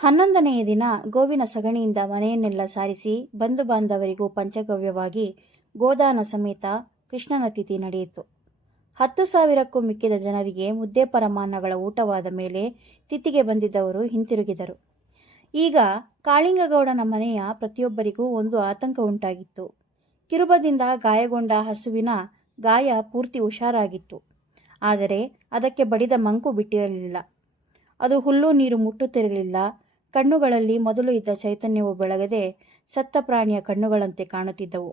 11ನೆಯ ದಿನ ಗೋವಿನ ಸಗಣಿಯಿಂದ ಮನೆಯನ್ನೆಲ್ಲ ಸಾರಿಸಿ ಬಂಧು ಬಾಂಧವರಿಗೂ ಪಂಚಗವ್ಯವಾಗಿ ಗೋದಾನ ಸಮೇತ ಕೃಷ್ಣನ ತಿಥಿ ನಡೆಯಿತು. 10,000ಕ್ಕೂ ಮಿಕ್ಕಿದ ಜನರಿಗೆ ಮುದ್ದೆ ಪರಮಾನ್ನಗಳ ಊಟವಾದ ಮೇಲೆ ತಿಥಿಗೆ ಬಂದಿದ್ದವರು ಹಿಂತಿರುಗಿದರು. ಈಗ ಕಾಳಿಂಗಗೌಡನ ಮನೆಯ ಪ್ರತಿಯೊಬ್ಬರಿಗೂ ಒಂದು ಆತಂಕ ಉಂಟಾಗಿತ್ತು. ಕಿರುಬದಿಂದ ಗಾಯಗೊಂಡ ಹಸುವಿನ ಗಾಯ ಪೂರ್ತಿ ಹುಷಾರಾಗಿತ್ತು. ಆದರೆ ಅದಕ್ಕೆ ಬಡಿದ ಮಂಕು ಬಿಟ್ಟಿರಲಿಲ್ಲ. ಅದು ಹುಲ್ಲು ನೀರು ಮುಟ್ಟುತ್ತಿರಲಿಲ್ಲ. ಕಣ್ಣುಗಳಲ್ಲಿ ಮೊದಲು ಇದ್ದ ಚೈತನ್ಯವು ಬೆಳಗದೆ ಸತ್ತ ಪ್ರಾಣಿಯ ಕಣ್ಣುಗಳಂತೆ ಕಾಣುತ್ತಿದ್ದವು.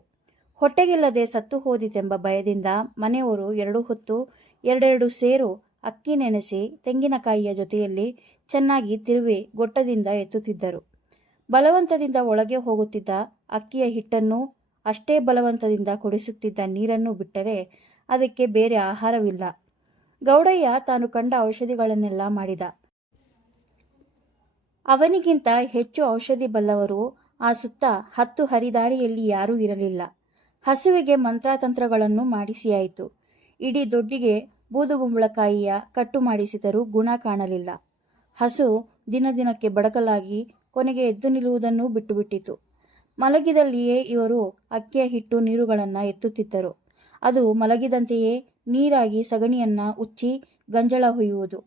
ಹೊಟ್ಟೆಗಿಲ್ಲದೆ ಸತ್ತು ಹೋದಿತೆಂಬ ಭಯದಿಂದ ಮನೆಯವರು 2 ಹೊತ್ತು 2 ಸೇರು ಅಕ್ಕಿ ನೆನೆಸಿ ತೆಂಗಿನಕಾಯಿಯ ಜೊತೆಯಲ್ಲಿ ಚೆನ್ನಾಗಿ ತಿರುವಿ ಗೊಟ್ಟದಿಂದ ಎತ್ತುತ್ತಿದ್ದರು. ಬಲವಂತದಿಂದ ಒಳಗೆ ಹೋಗುತ್ತಿದ್ದ ಅಕ್ಕಿಯ ಹಿಟ್ಟನ್ನು ಅಷ್ಟೇ ಬಲವಂತದಿಂದ ಕುಡಿಸುತ್ತಿದ್ದ ನೀರನ್ನು ಬಿಟ್ಟರೆ ಅದಕ್ಕೆ ಬೇರೆ ಆಹಾರವಿಲ್ಲ. ಗೌಡಯ್ಯ ತಾನು ಕಂಡ ಔಷಧಿಗಳನ್ನೆಲ್ಲ ಮಾಡಿದ. ಅವನಿಗಿಂತ ಹೆಚ್ಚು ಔಷಧಿ ಬಲ್ಲವರು ಆ ಸುತ್ತ 10 ಹರಿದಾರಿಯಲ್ಲಿ ಯಾರೂ ಇರಲಿಲ್ಲ. ಹಸುವಿಗೆ ಮಂತ್ರತಂತ್ರಗಳನ್ನು ಮಾಡಿಸಿಯಾಯಿತು. ಇಡೀ ದೊಡ್ಡಿಗೆ ಬೂದುಗುಂಬಳಕಾಯಿಯ ಕಟ್ಟು ಮಾಡಿಸಿದರೂ ಗುಣ ಕಾಣಲಿಲ್ಲ. ಹಸು ದಿನದಿನಕ್ಕೆ ಬಡಕಲಾಗಿ ಕೊನೆಗೆ ಎದ್ದು ನಿಲ್ಲುವುದನ್ನು ಬಿಟ್ಟುಬಿಟ್ಟಿತು. ಮಲಗಿದಲ್ಲಿಯೇ ಇವರು ಅಕ್ಕಿಯ ಹಿಟ್ಟು ನೀರುಗಳನ್ನು ಎತ್ತುತ್ತಿದ್ದರು. ಅದು ಮಲಗಿದಂತೆಯೇ ನೀರಾಗಿ ಸಗಣಿಯನ್ನು ಉಚ್ಚಿ ಗಂಜಳ ಹೊಯ್ಯುವುದು.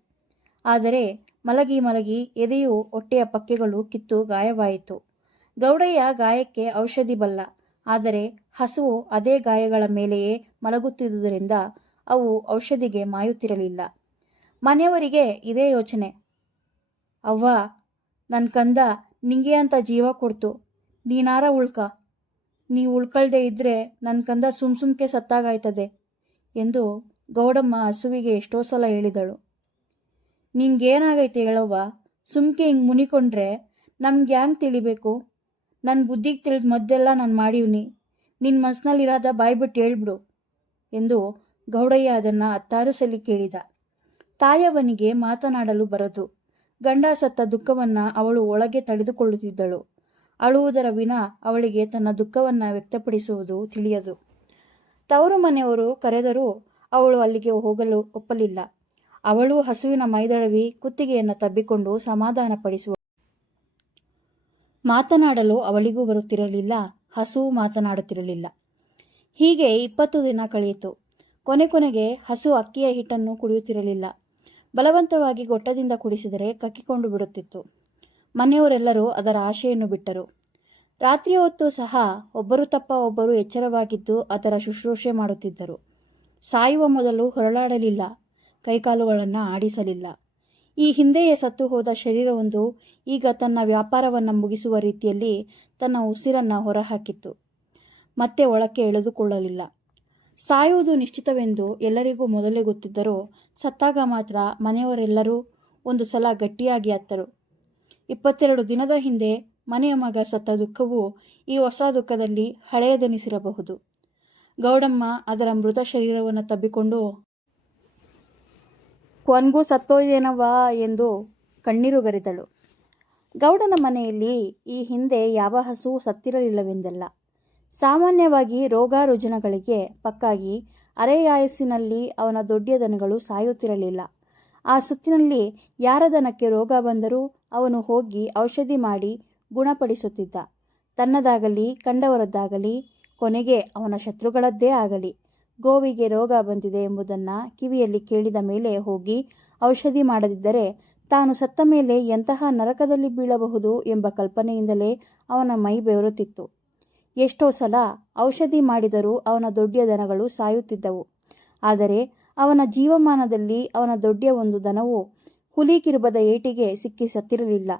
ಆದರೆ ಮಲಗಿ ಎದೆಯು ಹೊಟ್ಟೆಯ ಪಕ್ಕೆಗಳು ಕಿತ್ತು ಗಾಯವಾಯಿತು. ಗೌಡಯ್ಯ ಗಾಯಕ್ಕೆ ಔಷಧಿ ಬಲ್ಲ. ಆದರೆ ಹಸುವು ಅದೇ ಗಾಯಗಳ ಮೇಲೆಯೇ ಮಲಗುತ್ತಿದ್ದುದರಿಂದ ಅವು ಔಷಧಿಗೆ ಮಾಯುತ್ತಿರಲಿಲ್ಲ. ಮನೆಯವರಿಗೆ ಇದೇ ಯೋಚನೆ. ಅವ್ವ, ನನ್ನ ಕಂದ ನಿಂಗೆ ಅಂತ ಜೀವ ಕೊಡ್ತು, ನೀನಾರ ಉಳ್ಕ. ನೀ ಉಳ್ಕಳ್ದೆ ಇದ್ರೆ ನನ್ನ ಕಂದ ಸುಮ್ಕೆ ಸತ್ತಾಗಾಯ್ತದೆ ಎಂದು ಗೌಡಮ್ಮ ಹಸುವಿಗೆ ಎಷ್ಟೋ ಸಲ ಹೇಳಿದಳು. ನಿಂಗೇನಾಗೈತೆ ಹೇಳವ್ವ, ಸುಮ್ಕೆ ಹಿಂಗೆ ಮುನಿಕೊಂಡ್ರೆ ನಮ್ಗೆ ಹ್ಯಾಂಗೆ ತಿಳಿಬೇಕು? ನನ್ನ ಬುದ್ಧಿಗೆ ತಿಳಿದ ಮದ್ದೆಲ್ಲ ನಾನು ಮಾಡೀವ್ನಿ. ನಿನ್ನ ಮನಸ್ಸಿನಲ್ಲಿರೋದ ಬಾಯ್ಬಿಟ್ಟು ಹೇಳ್ಬಿಡು ಎಂದು ಗೌಡಯ್ಯ ಅದನ್ನು 10 ಸಲ ಕೇಳಿದ. ತಾಯವನಿಗೆ ಮಾತನಾಡಲು ಬರದು. ಗಂಡ ಸತ್ತ ದುಃಖವನ್ನು ಅವಳು ಒಳಗೆ ತಡೆದುಕೊಳ್ಳುತ್ತಿದ್ದಳು. ಅಳುವುದರ ವಿನ ಅವಳಿಗೆ ತನ್ನ ದುಃಖವನ್ನು ವ್ಯಕ್ತಪಡಿಸುವುದು ತಿಳಿಯದು. ತವರು ಮನೆಯವರು ಕರೆದರೂ ಅವಳು ಅಲ್ಲಿಗೆ ಹೋಗಲು ಒಪ್ಪಲಿಲ್ಲ. ಅವಳು ಹಸುವಿನ ಮೈದಳವಿ ಕುತ್ತಿಗೆಯನ್ನು ತಬ್ಬಿಕೊಂಡು ಸಮಾಧಾನಪಡಿಸುವ. ಮಾತನಾಡಲು ಅವಳಿಗೂ ಬರುತ್ತಿರಲಿಲ್ಲ. ಹಸುವು ಮಾತನಾಡುತ್ತಿರಲಿಲ್ಲ. ಹೀಗೆ 20 ದಿನ ಕಳೆಯಿತು. ಕೊನೆಗೆ ಹಸು ಅಕ್ಕಿಯ ಹಿಟ್ಟನ್ನು ಕುಡಿಯುತ್ತಿರಲಿಲ್ಲ. ಬಲವಂತವಾಗಿ ಗೊಟ್ಟದಿಂದ ಕುಡಿಸಿದರೆ ಕಕ್ಕಿಕೊಂಡು ಬಿಡುತ್ತಿತ್ತು. ಮನೆಯವರೆಲ್ಲರೂ ಅದರ ಆಶೆಯನ್ನು ಬಿಟ್ಟರು. ರಾತ್ರಿಯ ಹೊತ್ತು ಸಹ ಒಬ್ಬರು ತಪ್ಪ ಒಬ್ಬರು ಎಚ್ಚರವಾಗಿದ್ದು ಅದರ ಶುಶ್ರೂಷೆ ಮಾಡುತ್ತಿದ್ದರು. ಸಾಯುವ ಮೊದಲು ಹೊರಳಾಡಲಿಲ್ಲ, ಕೈಕಾಲುಗಳನ್ನು ಆಡಿಸಲಿಲ್ಲ. ಈ ಹಿಂದೆಯೇ ಸತ್ತು ಹೋದ ಶರೀರವೊಂದು ಈಗ ತನ್ನ ವ್ಯಾಪಾರವನ್ನು ಮುಗಿಸುವ ರೀತಿಯಲ್ಲಿ ತನ್ನ ಉಸಿರನ್ನು ಹೊರಹಾಕಿತ್ತು. ಮತ್ತೆ ಒಳಕ್ಕೆ ಎಳೆದುಕೊಳ್ಳಲಿಲ್ಲ. ಸಾಯುವುದು ನಿಶ್ಚಿತವೆಂದು ಎಲ್ಲರಿಗೂ ಮೊದಲೇ ಗೊತ್ತಿದ್ದರೂ ಸತ್ತಾಗ ಮಾತ್ರ ಮನೆಯವರೆಲ್ಲರೂ ಒಂದು ಸಲ ಗಟ್ಟಿಯಾಗಿ ಅತ್ತರು. 22 ದಿನದ ಹಿಂದೆ ಮನೆಯ ಮಗ ಸತ್ತ ದುಃಖವು ಈ ಹೊಸ ದುಃಖದಲ್ಲಿ ಹಳೆಯದೆನಿಸಿರಬಹುದು. ಗೌಡಮ್ಮ ಅದರ ಮೃತ ಶರೀರವನ್ನು ತಬ್ಬಿಕೊಂಡು ಕೊನ್ಗೂ ಸತ್ತೋಯ್ದೇನವ್ವ ಎಂದು ಕಣ್ಣೀರುಗರಿದಳು. ಗೌಡನ ಮನೆಯಲ್ಲಿ ಈ ಹಿಂದೆ ಯಾವ ಹಸುವು ಸತ್ತಿರಲಿಲ್ಲವೆಂದಲ್ಲ. ಸಾಮಾನ್ಯವಾಗಿ ರೋಗ ರುಜಿನಗಳಿಗೆ ಪಕ್ಕಾಗಿ ಅರೆಯಾಯಸ್ಸಿನಲ್ಲಿ ಅವನ ದೊಡ್ಡಿಯ ದನಗಳು ಸಾಯುತ್ತಿರಲಿಲ್ಲ. ಆ ಸುತ್ತಿನಲ್ಲಿ ಯಾರ ದನಕ್ಕೆ ರೋಗ ಬಂದರೂ ಅವನು ಹೋಗಿ ಔಷಧಿ ಮಾಡಿ ಗುಣಪಡಿಸುತ್ತಿದ್ದ. ತನ್ನದಾಗಲಿ ಕಂಡವರದ್ದಾಗಲಿ, ಕೊನೆಗೆ ಅವನ ಶತ್ರುಗಳದ್ದೇ ಆಗಲಿ, ಗೋವಿಗೆ ರೋಗ ಬಂದಿದೆ ಎಂಬುದನ್ನು ಕಿವಿಯಲ್ಲಿ ಕೇಳಿದ ಮೇಲೆ ಹೋಗಿ ಔಷಧಿ ಮಾಡದಿದ್ದರೆ ತಾನು ಸತ್ತ ಮೇಲೆ ಎಂತಹ ನರಕದಲ್ಲಿ ಬೀಳಬಹುದು ಎಂಬ ಕಲ್ಪನೆಯಿಂದಲೇ ಅವನ ಮೈ ಬೆವರುತ್ತಿತ್ತು. ಎಷ್ಟೋ ಸಲ ಔಷಧಿ ಮಾಡಿದರೂ ಅವನ ದೊಡ್ಡಿಯ ದನಗಳು ಸಾಯುತ್ತಿದ್ದವು. ಆದರೆ ಅವನ ಜೀವಮಾನದಲ್ಲಿ ಅವನ ದೊಡ್ಡಿಯ ಒಂದು ದನವು ಹುಲಿ ಕಿರುಬದ ಏಟಿಗೆ ಸಿಕ್ಕಿ ಸತ್ತಿರಲಿಲ್ಲ.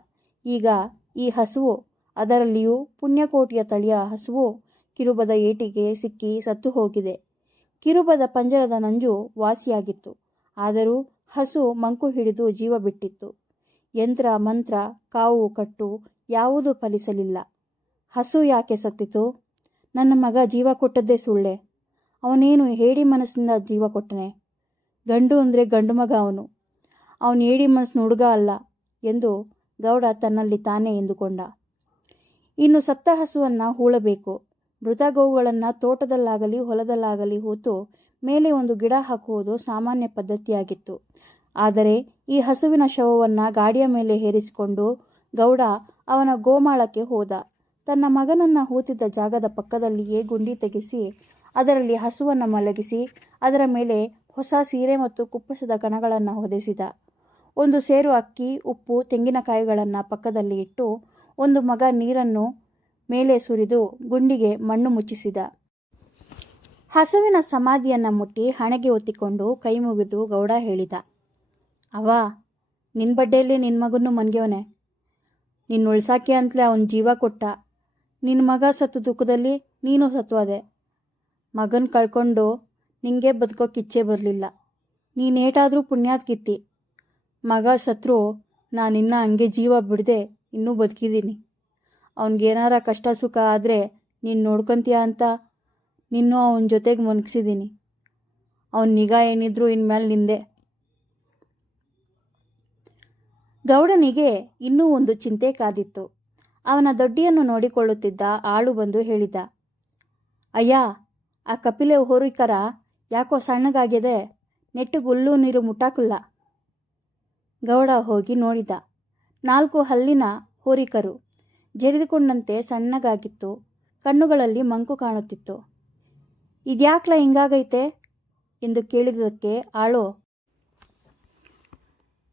ಈಗ ಈ ಹಸುವು, ಅದರಲ್ಲಿಯೂ ಪುಣ್ಯಕೋಟಿಯ ತಳಿಯ ಹಸುವು, ಕಿರುಬದ ಏಟಿಗೆ ಸಿಕ್ಕಿ ಸತ್ತು ಹೋಗಿದೆ. ಕಿರುಬದ ಪಂಜರದ ನಂಜು ವಾಸಿಯಾಗಿತ್ತು. ಆದರೂ ಹಸು ಮಂಕು ಹಿಡಿದು ಜೀವ ಬಿಟ್ಟಿತ್ತು. ಯಂತ್ರ ಮಂತ್ರ ಕಾವು ಕಟ್ಟು ಯಾವುದೂ ಫಲಿಸಲಿಲ್ಲ. ಹಸು ಯಾಕೆ ಸತ್ತಿತು? ನನ್ನ ಮಗ ಜೀವ ಕೊಟ್ಟದ್ದೇ ಸುಳ್ಳೆ? ಅವನೇನು ಹೇಡಿ ಮನಸ್ಸಿನಿಂದ ಜೀವ ಕೊಟ್ಟನೆ? ಗಂಡು ಅಂದರೆ ಗಂಡು ಮಗ ಅವನು ಹೇಡಿ ಮನಸ್ಸಿನ ಹುಡುಗ ಅಲ್ಲ ಎಂದು ಗೌಡ ತನ್ನಲ್ಲಿ ತಾನೇ ಎಂದುಕೊಂಡ. ಇನ್ನು ಸತ್ತ ಹಸುವನ್ನು ಹೂಳಬೇಕು. ಮೃತ ಗೋವುಗಳನ್ನು ತೋಟದಲ್ಲಾಗಲಿ ಹೊಲದಲ್ಲಾಗಲಿ ಹೂತು ಮೇಲೆ ಒಂದು ಗಿಡ ಹಾಕುವುದು ಸಾಮಾನ್ಯ ಪದ್ಧತಿಯಾಗಿತ್ತು. ಆದರೆ ಈ ಹಸುವಿನ ಶವವನ್ನು ಗಾಡಿಯ ಮೇಲೆ ಹೇರಿಸಿಕೊಂಡು ಗೌಡ ಅವನ ಗೋಮಾಳಕ್ಕೆ ಹೋದ. ತನ್ನ ಮಗನನ್ನು ಹೂತಿದ್ದ ಜಾಗದ ಪಕ್ಕದಲ್ಲಿಯೇ ಗುಂಡಿ ತೆಗೆಸಿ ಅದರಲ್ಲಿ ಹಸುವನ್ನು ಮಲಗಿಸಿ ಅದರ ಮೇಲೆ ಹೊಸ ಸೀರೆ ಮತ್ತು ಕುಪ್ಪಸದ ಕಣಗಳನ್ನು ಹೊದೆಸಿದ. ಒಂದು ಸೇರು ಅಕ್ಕಿ, ಉಪ್ಪು, ತೆಂಗಿನಕಾಯಿಗಳನ್ನು ಪಕ್ಕದಲ್ಲಿ ಇಟ್ಟು ಒಂದು ಮಗ ನೀರನ್ನು ಮೇಲೆ ಸುರಿದು ಗುಂಡಿಗೆ ಮಣ್ಣು ಮುಚ್ಚಿಸಿದ. ಹಸುವಿನ ಸಮಾಧಿಯನ್ನು ಮುಟ್ಟಿ ಹಣೆಗೆ ಒತ್ತಿಕೊಂಡು ಕೈ ಮುಗಿದು ಗೌಡ ಹೇಳಿದ, ಅವ್ವ, ನಿನ್ನ ಬಡ್ಡೆಯಲ್ಲಿ ನಿನ್ನ ಮಗನೂ ಮನ್ಗ್ಯವನೆ. ನಿನ್ನ ಉಳ್ಸಾಕೆ ಅಂತಲೇ ಅವನ ಜೀವ ಕೊಟ್ಟ. ನಿನ್ನ ಮಗ ಸತ್ತು ದುಃಖದಲ್ಲಿ ನೀನು ಸತ್ವಾದೆ. ಮಗನ ಕಳ್ಕೊಂಡು ನಿಂಗೆ ಬದುಕೋಕೆ ಇಚ್ಛೆ ಬರಲಿಲ್ಲ. ನೀನೇಟಾದರೂ ಪುಣ್ಯಾತ್ಕಿತ್ತಿ. ಮಗ ಸತ್ರು ನಾನಿನ್ನ ಹಂಗೆ ಜೀವ ಬಿಡದೆ ಇನ್ನೂ ಬದುಕಿದ್ದೀನಿ. ಅವನಿಗೇನಾರ ಕಷ್ಟ ಸುಖ ಆದರೆ ನೀನು ನೋಡ್ಕೊತೀಯ ಅಂತ ನಿನ್ನೂ ಅವನ ಜೊತೆಗೆ ಮನಗಿಸಿದ್ದೀನಿ. ಅವನ ನಿಗಾ ಏನಿದ್ರು ಇನ್ಮೇಲೆ ನಿಂದೆ. ಗೌಡನಿಗೆ ಇನ್ನೂ ಒಂದು ಚಿಂತೆ ಕಾದಿತ್ತು. ಅವನ ದೊಡ್ಡಿಯನ್ನು ನೋಡಿಕೊಳ್ಳುತ್ತಿದ್ದ ಆಳು ಬಂದು ಹೇಳಿದ, ಅಯ್ಯ, ಆ ಕಪಿಲೆ ಹೋರಿಕರ ಯಾಕೋ ಸಣ್ಣಗಾಗಿದೆ, ನೆಟ್ಟಿಗೆ ಹುಲ್ಲು ನೀರು ಮುಟ್ಟಾಕಲ್ಲ. ಗೌಡ ಹೋಗಿ ನೋಡಿದ. 4 ಹಲ್ಲಿನ ಹೋರಿಕರು, ಜರಿದುಕೊಂಡಂತೆ ಸಣ್ಣಗಾಗಿತ್ತು. ಕಣ್ಣುಗಳಲ್ಲಿ ಮಂಕು ಕಾಣುತ್ತಿತ್ತು. ಇದ್ಯಾಕ್ಲ ಹಿಂಗಾಗೈತೆ ಎಂದು ಕೇಳಿದಕ್ಕೆ ಆಳು,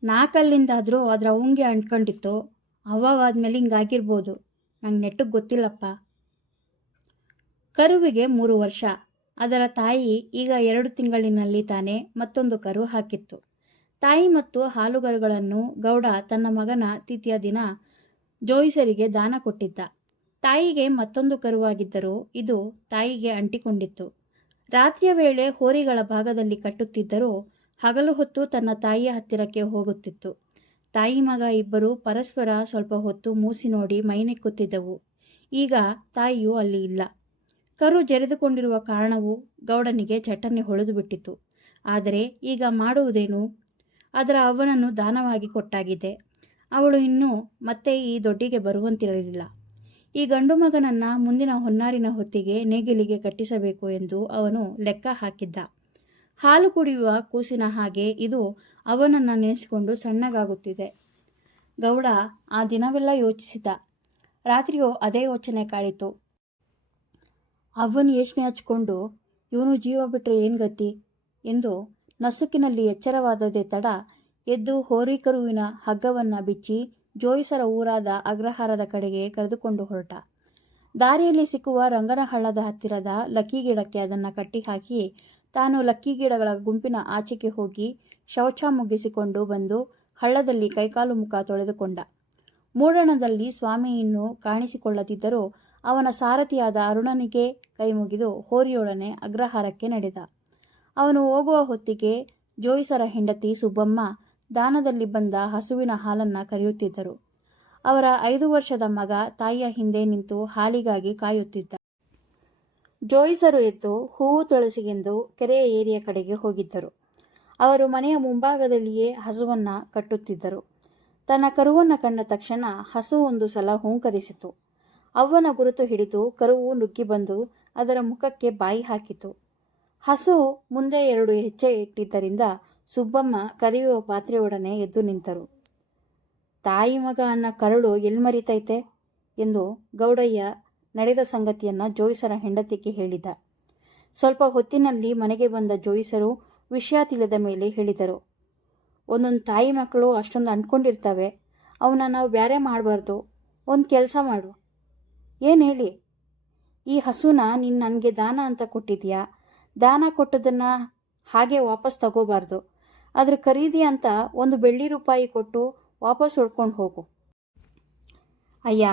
4 ಹಲ್ಲಿಂದಾದರೂ ಅದರ ಅವಂಗೆ ಅಂಟ್ಕೊಂಡಿತ್ತು. ಅವಾಗಾದ್ಮೇಲೆ ಹಿಂಗಾಗಿರ್ಬೋದು, ನಂಗೆ ನೆಟ್ಟಿಗೆ ಗೊತ್ತಿಲ್ಲಪ್ಪ. ಕರುವಿಗೆ 3 ವರ್ಷ. ಅದರ ತಾಯಿ ಈಗ 2 ತಿಂಗಳಿನಲ್ಲಿ ತಾನೇ ಮತ್ತೊಂದು ಕರು ಹಾಕಿತ್ತು. ತಾಯಿ ಮತ್ತು ಹಾಲುಗರುಗಳನ್ನು ಗೌಡ ತನ್ನ ಮಗನ ತಿಥಿಯ ದಿನ ಜೋಯಿಸರಿಗೆ ದಾನ ಕೊಟ್ಟಿದ್ದ. ತಾಯಿಗೆ ಮತ್ತೊಂದು ಕರುವಾಗಿದ್ದರೂ ಇದು ತಾಯಿಗೆ ಅಂಟಿಕೊಂಡಿತ್ತು. ರಾತ್ರಿಯ ವೇಳೆ ಹೋರಿಗಳ ಭಾಗದಲ್ಲಿ ಕಟ್ಟುತ್ತಿದ್ದರೂ ಹಗಲು ಹೊತ್ತು ತನ್ನ ತಾಯಿಯ ಹತ್ತಿರಕ್ಕೆ ಹೋಗುತ್ತಿತ್ತು. ತಾಯಿ ಮಗ ಇಬ್ಬರು ಪರಸ್ಪರ ಸ್ವಲ್ಪ ಹೊತ್ತು ಮೂಸಿ ನೋಡಿ ಮೈನೆಕ್ಕುತ್ತಿದ್ದವು. ಈಗ ತಾಯಿಯು ಅಲ್ಲಿ ಇಲ್ಲ. ಕರು ಜರಿದುಕೊಂಡಿರುವ ಕಾರಣವು ಗೌಡನಿಗೆ ಚಟ್ಟನೆ ಹೊಳೆದು ಬಿಟ್ಟಿತು. ಆದರೆ ಈಗ ಮಾಡುವುದೇನು? ಅದರ ಅವ್ವನನ್ನು ದಾನವಾಗಿ ಕೊಟ್ಟಾಗಿದೆ. ಅವಳು ಇನ್ನೂ ಮತ್ತೆ ಈ ದೊಡ್ಡಿಗೆ ಬರುವಂತಿರಲಿಲ್ಲ. ಈ ಗಂಡು ಮಗನನ್ನು ಮುಂದಿನ ಹೊನ್ನಾರಿನ ಹೊತ್ತಿಗೆ ನೇಗಿಲಿಗೆ ಕಟ್ಟಿಸಬೇಕು ಎಂದು ಅವನು ಲೆಕ್ಕ ಹಾಕಿದ್ದ. ಹಾಲು ಕುಡಿಯುವ ಕೂಸಿನ ಹಾಗೆ ಇದು ಅವನನ್ನು ನೆನೆಸಿಕೊಂಡು ಸಣ್ಣಗಾಗುತ್ತಿದೆ. ಗೌಡ ಆ ದಿನವೆಲ್ಲ ಯೋಚಿಸಿದ. ರಾತ್ರಿಯೂ ಅದೇ ಯೋಚನೆ ಕಾಡಿತು. ಅವನು ಯೋಚನೆ ಹಚ್ಕೊಂಡು ಇವನು ಜೀವ ಬಿಟ್ಟರೆ ಏನು ಗತಿ ಎಂದು ನಸುಕಿನಲ್ಲಿ ಎಚ್ಚರವಾದದೇ ತಡ ಎದ್ದು ಹೋರಿಕರುವಿನ ಹಗ್ಗವನ್ನು ಬಿಚ್ಚಿ ಜೋಯಿಸರ ಊರಾದ ಅಗ್ರಹಾರದ ಕಡೆಗೆ ಕರೆದುಕೊಂಡು ಹೊರಟ. ದಾರಿಯಲ್ಲಿ ಸಿಕ್ಕುವ ರಂಗನಹಳ್ಳದ ಹತ್ತಿರದ ಲಕ್ಕಿ ಗಿಡಕ್ಕೆ ಅದನ್ನು ಕಟ್ಟಿಹಾಕಿ ತಾನು ಲಕ್ಕಿ ಗಿಡಗಳ ಗುಂಪಿನ ಆಚೆಗೆ ಹೋಗಿ ಶೌಚ ಮುಗಿಸಿಕೊಂಡು ಬಂದು ಹಳ್ಳದಲ್ಲಿ ಕೈಕಾಲು ಮುಖ ತೊಳೆದುಕೊಂಡ. ಮೂಡಣದಲ್ಲಿ ಸ್ವಾಮಿ ಇನ್ನೂ ಕಾಣಿಸಿಕೊಳ್ಳದಿದ್ದರೂ ಅವನ ಸಾರಥಿಯಾದ ಅರುಣನಿಗೆ ಕೈ ಮುಗಿದು ಹೋರಿಯೊಡನೆ ಅಗ್ರಹಾರಕ್ಕೆ ನಡೆದ. ಅವನು ಹೋಗುವ ಹೊತ್ತಿಗೆ ಜೋಯಿಸರ ಹೆಂಡತಿ ಸುಬ್ಬಮ್ಮ ದಾನದಲ್ಲಿ ಬಂದ ಹಸುವಿನ ಹಾಲನ್ನು ಕರೆಯುತ್ತಿದ್ದರು. ಅವರ 5 ವರ್ಷದ ಮಗ ತಾಯಿಯ ಹಿಂದೆ ನಿಂತು ಹಾಲಿಗಾಗಿ ಕಾಯುತ್ತಿದ್ದ. ಜೋಯಿಸರು ಎದ್ದು ಹೂವು ತುಳಸಿಗೆಂದು ಕೆರೆಯ ಏರಿಯ ಕಡೆಗೆ ಹೋಗಿದ್ದರು. ಅವರು ಮನೆಯ ಮುಂಭಾಗದಲ್ಲಿಯೇ ಹಸುವನ್ನು ಕಟ್ಟುತ್ತಿದ್ದರು. ತನ್ನ ಕರುವನ್ನು ಕಂಡ ತಕ್ಷಣ ಹಸು ಒಂದು ಸಲ ಹೂಂಕರಿಸಿತು. ಅವ್ವನ ಗುರುತು ಹಿಡಿದು ಕರುವು ನುಗ್ಗಿ ಬಂದು ಅದರ ಮುಖಕ್ಕೆ ಬಾಯಿ ಹಾಕಿತು. ಹಸು ಮುಂದೆ 2 ಹೆಜ್ಜೆ ಇಟ್ಟಿದ್ದರಿಂದ ಸುಬ್ಬಮ್ಮ ಕರೆಯುವ ಪಾತ್ರೆಯೊಡನೆ ಎದ್ದು ನಿಂತರು. ತಾಯಿ ಮಗ ಅನ್ನ ಕರಳು ಎಲ್ಲಿ ಮರಿತೈತೆ ಎಂದು ಗೌಡಯ್ಯ ನಡೆದ ಸಂಗತಿಯನ್ನು ಜೋಯಿಸರ ಹೆಂಡತಿಗೆ ಹೇಳಿದ. ಸ್ವಲ್ಪ ಹೊತ್ತಿನಲ್ಲಿ ಮನೆಗೆ ಬಂದ ಜೋಯಿಸರು ವಿಷಯ ತಿಳಿದ ಮೇಲೆ ಹೇಳಿದರು. ಒಂದೊಂದು ತಾಯಿ ಮಕ್ಕಳು ಅಷ್ಟೊಂದು ಅಂಟ್ಕೊಂಡಿರ್ತವೆ. ಅವನ್ನ ನಾವು ಬೇರೆ ಮಾಡಬಾರ್ದು. ಒಂದು ಕೆಲಸ ಮಾಡು. ಏನು ಹೇಳಿ? ಈ ಹಸುನ ನೀನು ನನಗೆ ದಾನ ಅಂತ ಕೊಟ್ಟಿದ್ಯಾ? ದಾನ ಕೊಟ್ಟದನ್ನು ಹಾಗೆ ವಾಪಸ್ ತಗೋಬಾರ್ದು. ಅದ್ರ ಖರೀದಿ ಅಂತ 1 ಬೆಳ್ಳಿ ರೂಪಾಯಿ ಕೊಟ್ಟು ವಾಪಸ್ ಹೊಡ್ಕೊಂಡು ಹೋಗು. ಅಯ್ಯ,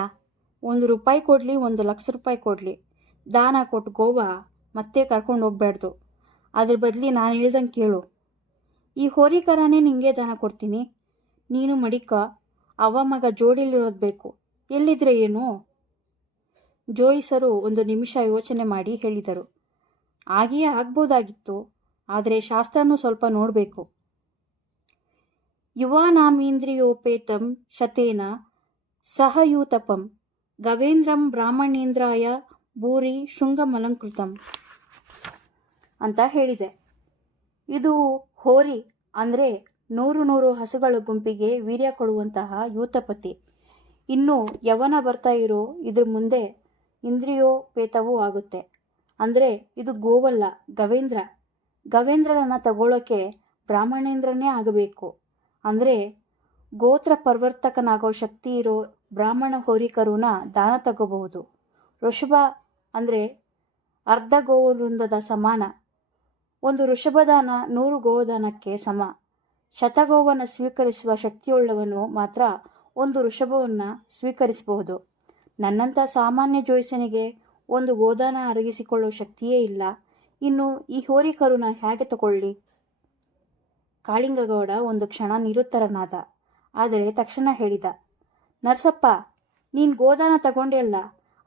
1 ರೂಪಾಯಿ ಕೊಡಲಿ, 1 ಲಕ್ಷ ರೂಪಾಯಿ ಕೊಡಲಿ, ದಾನ ಕೊಟ್ಟು ಗೋವಾ ಮತ್ತೆ ಕರ್ಕೊಂಡು ಹೋಗ್ಬೇಡ್ದು. ಅದ್ರ ಬದಲಿ ನಾನು ಹೇಳ್ದಂಗೆ ಕೇಳು. ಈ ಹೋರಿಕರನೇ ನಿಂಗೆ ದಾನ ಕೊಡ್ತೀನಿ. ನೀನು ಮಡಿಕ. ಅವ್ವ ಮಗ ಜೋಡಿಲಿರೋದು ಬೇಕು. ಎಲ್ಲಿದ್ರೆ ಏನು? ಜೋಯಿಸರು 1 ನಿಮಿಷ ಯೋಚನೆ ಮಾಡಿ ಹೇಳಿದರು. ಹಾಗೆಯೇ ಆಗ್ಬೋದಾಗಿತ್ತು. ಆದರೆ ಶಾಸ್ತ್ರನೂ ಸ್ವಲ್ಪ ನೋಡಬೇಕು. ಯುವಾನಾಮೀಂದ್ರಿಯೋಪೇತಂ ಶತೇನ ಸಹಯೂತಪಂ ಗವೇಂದ್ರಂ ಬ್ರಾಹ್ಮಣೇಂದ್ರಾಯ ಭೂರಿ ಶೃಂಗಮಲಂಕೃತಂ ಅಂತ ಹೇಳಿದೆ. ಇದು ಹೋರಿ ಅಂದರೆ 100 ಹಸುಗಳ ಗುಂಪಿಗೆ ವೀರ್ಯ ಕೊಡುವಂತಹ ಯೂತಪತಿ. ಇನ್ನು ಯವನ ಬರ್ತಾ ಇರೋ ಇದ್ರ ಮುಂದೆ ಇಂದ್ರಿಯೋಪೇತವೂ ಆಗುತ್ತೆ. ಅಂದರೆ ಇದು ಗೋವಲ್ಲ, ಗವೇಂದ್ರ. ಗವೇಂದ್ರನನ್ನು ತಗೊಳ್ಳೋಕೆ ಬ್ರಾಹ್ಮಣೇಂದ್ರನೇ ಆಗಬೇಕು. ಅಂದರೆ ಗೋತ್ರ ಪರಿವರ್ತಕನಾಗೋ ಶಕ್ತಿ ಇರೋ ಬ್ರಾಹ್ಮಣ ಹೋರಿಕರುನ ದಾನ ತಗೋಬಹುದು. ಋಷಭ ಅಂದರೆ ಅರ್ಧ ಗೋವೃಂದದ ಸಮಾನ. ಒಂದು ಋಷಭದಾನ 100 ಗೋದಾನಕ್ಕೆ ಸಮ. ಶತಗೋವನ್ನು ಸ್ವೀಕರಿಸುವ ಶಕ್ತಿಯುಳ್ಳವನು ಮಾತ್ರ ಒಂದು ಋಷಭವನ್ನು ಸ್ವೀಕರಿಸಬಹುದು. ನನ್ನಂಥ ಸಾಮಾನ್ಯ ಜೋಯಿಸನಿಗೆ ಒಂದು ಗೋದಾನ ಅರಗಿಸಿಕೊಳ್ಳೋ ಶಕ್ತಿಯೇ ಇಲ್ಲ. ಇನ್ನು ಈ ಹೋರಿಕರುನ ಹೇಗೆ ತಗೊಳ್ಳಿ? ಕಾಳಿಂಗಗೌಡ ಒಂದು ಕ್ಷಣ ನಿರುತ್ತರನಾದ. ಆದರೆ ತಕ್ಷಣ ಹೇಳಿದ, ನರಸಪ್ಪ, ನೀನು ಗೋದಾನ ತಗೊಂಡೆ ಅಲ್ಲ,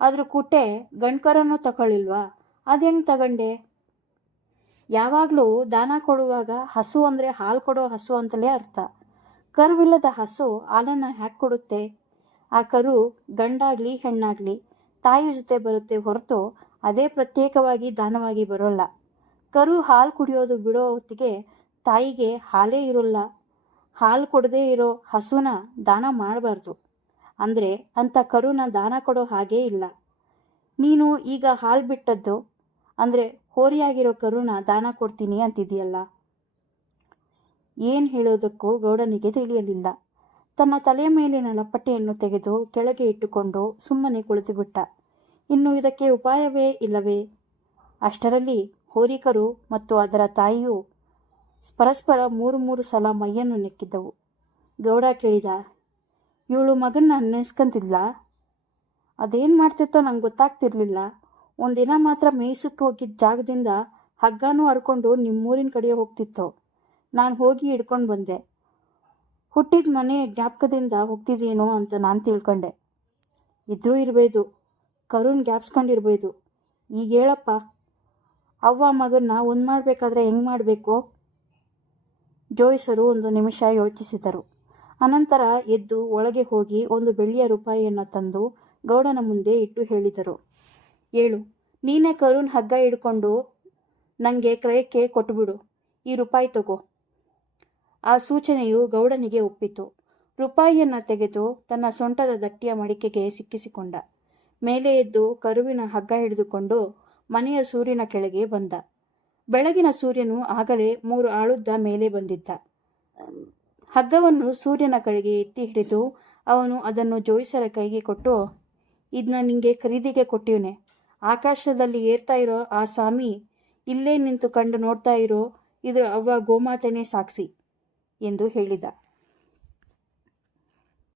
ಅದ್ರ ಕೂಟೆ ಗಂಡ್ಕರನ್ನು ತಗೊಳ್ಳಿಲ್ವಾ? ಅದೆಂಗೆ ತಗೊಂಡೆ? ಯಾವಾಗಲೂ ದಾನ ಕೊಡುವಾಗ ಹಸು ಅಂದರೆ ಹಾಲು ಕೊಡೋ ಹಸು ಅಂತಲೇ ಅರ್ಥ. ಕರುವಿಲ್ಲದ ಹಸು ಹಾಲನ್ನು ಹ್ಯಾಕೆ ಕೊಡುತ್ತೆ? ಆ ಕರು ಗಂಡಾಗಲಿ ಹೆಣ್ಣಾಗಲಿ ತಾಯಿ ಜೊತೆ ಬರುತ್ತೆ ಹೊರತು ಅದೇ ಪ್ರತ್ಯೇಕವಾಗಿ ದಾನವಾಗಿ ಬರೋಲ್ಲ. ಕರು ಹಾಲು ಕುಡಿಯೋದು ಬಿಡೋ ಹೊತ್ತಿಗೆ ತಾಯಿಗೆ ಹಾಲೇ ಇರೋಲ್ಲ. ಹಾಲು ಕೊಡದೇ ಇರೋ ಹಸುನ ದಾನ ಮಾಡಬಾರ್ದು. ಅಂದರೆ ಅಂಥ ಕರುನ ದಾನ ಕೊಡೋ ಹಾಗೇ ಇಲ್ಲ. ನೀನು ಈಗ ಹಾಲು ಬಿಟ್ಟದ್ದು ಅಂದರೆ ಹೋರಿಯಾಗಿರೋ ಕರುನ ದಾನ ಕೊಡ್ತೀನಿ ಅಂತಿದೆಯಲ್ಲ. ಏನು ಹೇಳೋದಕ್ಕೂ ಗೌಡನಿಗೆ ತಿಳಿಯಲಿಲ್ಲ. ತನ್ನ ತಲೆಯ ಮೇಲಿನ ಲಪಟೆಯನ್ನು ತೆಗೆದು ಕೆಳಗೆ ಇಟ್ಟುಕೊಂಡು ಸುಮ್ಮನೆ ಕುಳಿತುಬಿಟ್ಟ. ಇನ್ನು ಇದಕ್ಕೆ ಉಪಾಯವೇ ಇಲ್ಲವೇ? ಅಷ್ಟರಲ್ಲಿ ಹೋರಿಕರು ಮತ್ತು ಅದರ ತಾಯಿಯು ಪರಸ್ಪರ 3 ಸಲ ಮೈಯನ್ನು ನೆಕ್ಕಿದ್ದವು. ಗೌಡ ಕೇಳಿದ, ಇವಳು ಮಗನ್ನ ನೆನೆಸ್ಕೊಂತಿದ್ಲ? ಅದೇನು ಮಾಡ್ತಿತ್ತೋ ನಂಗೆ ಗೊತ್ತಾಗ್ತಿರ್ಲಿಲ್ಲ. ಒಂದಿನ ಮಾತ್ರ ಮೇಯ್ಸಕ್ಕೆ ಹೋಗಿದ್ದ ಜಾಗದಿಂದ ಹಗ್ಗನೂ ಹರ್ಕೊಂಡು ನಿಮ್ಮೂರಿನ ಕಡೆ ಹೋಗ್ತಿತ್ತು. ನಾನು ಹೋಗಿ ಹಿಡ್ಕೊಂಡು ಬಂದೆ. ಹುಟ್ಟಿದ ಮನೆ ಜ್ಞಾಪಕದಿಂದ ಹೋಗ್ತಿದ್ದೇನೋ ಅಂತ ನಾನು ತಿಳ್ಕೊಂಡೆ. ಇದ್ರೂ ಇರಬೇಕು, ಕರುನ್ ಜ್ಞಾಪಿಸ್ಕೊಂಡಿರ್ಬೋದು. ಈಗ ಹೇಳಪ್ಪ, ಅವ್ವ ಮಗನ್ನ ಒಂದು ಮಾಡಬೇಕಾದ್ರೆ ಹೆಂಗೆ ಮಾಡಬೇಕು? ಜೋಯಿಸರು ಒಂದು ನಿಮಿಷ ಯೋಚಿಸಿದರು. ಅನಂತರ ಎದ್ದು ಒಳಗೆ ಹೋಗಿ ಒಂದು ಬೆಳ್ಳಿಯ ರೂಪಾಯಿಯನ್ನು ತಂದು ಗೌಡನ ಮುಂದೆ ಇಟ್ಟು ಹೇಳಿದರು, ಹೇಳು, ನೀನೇ ಕರುನ್ ಹಗ್ಗ ಹಿಡ್ಕೊಂಡು ನನಗೆ ಕ್ರಯಕ್ಕೆ ಕೊಟ್ಟುಬಿಡು. ಈ ರೂಪಾಯಿ ತಗೋ. ಆ ಸೂಚನೆಯು ಗೌಡನಿಗೆ ಒಪ್ಪಿತು. ರೂಪಾಯಿಯನ್ನು ತೆಗೆದು ತನ್ನ ಸೊಂಟದ ದಟ್ಟಿಯ ಮಡಿಕೆಗೆ ಸಿಕ್ಕಿಸಿಕೊಂಡ. ಮೇಲೆ ಎದ್ದು ಕರುವಿನ ಹಗ್ಗ ಹಿಡಿದುಕೊಂಡು ಮನೆಯ ಸೂರ್ಯನ ಕೆಳಗೆ ಬಂದ. ಬೆಳಗಿನ ಸೂರ್ಯನು ಆಗಲೇ 3 ಆಳುದ್ದ ಮೇಲೆ ಬಂದಿದ್ದ. ಹಗ್ಗವನ್ನು ಸೂರ್ಯನ ಕಡೆಗೆ ಎತ್ತಿ ಹಿಡಿದು ಅವನು ಅದನ್ನು ಜೋಯಿಸರ ಕೈಗೆ ಕೊಟ್ಟು, ಇದನ್ನ ನಿಂಗೆ ಖರೀದಿಗೆ ಕೊಟ್ಟಿವ್ನೆ. ಆಕಾಶದಲ್ಲಿ ಏರ್ತಾ ಇರೋ ಆ ಸ್ವಾಮಿ ಇಲ್ಲೇ ನಿಂತು ಕಂಡು ನೋಡ್ತಾ ಇರೋ, ಇದ್ರ ಅವ್ವ ಗೋಮಾತೆನೇ ಸಾಕ್ಷಿ ಎಂದು ಹೇಳಿದ.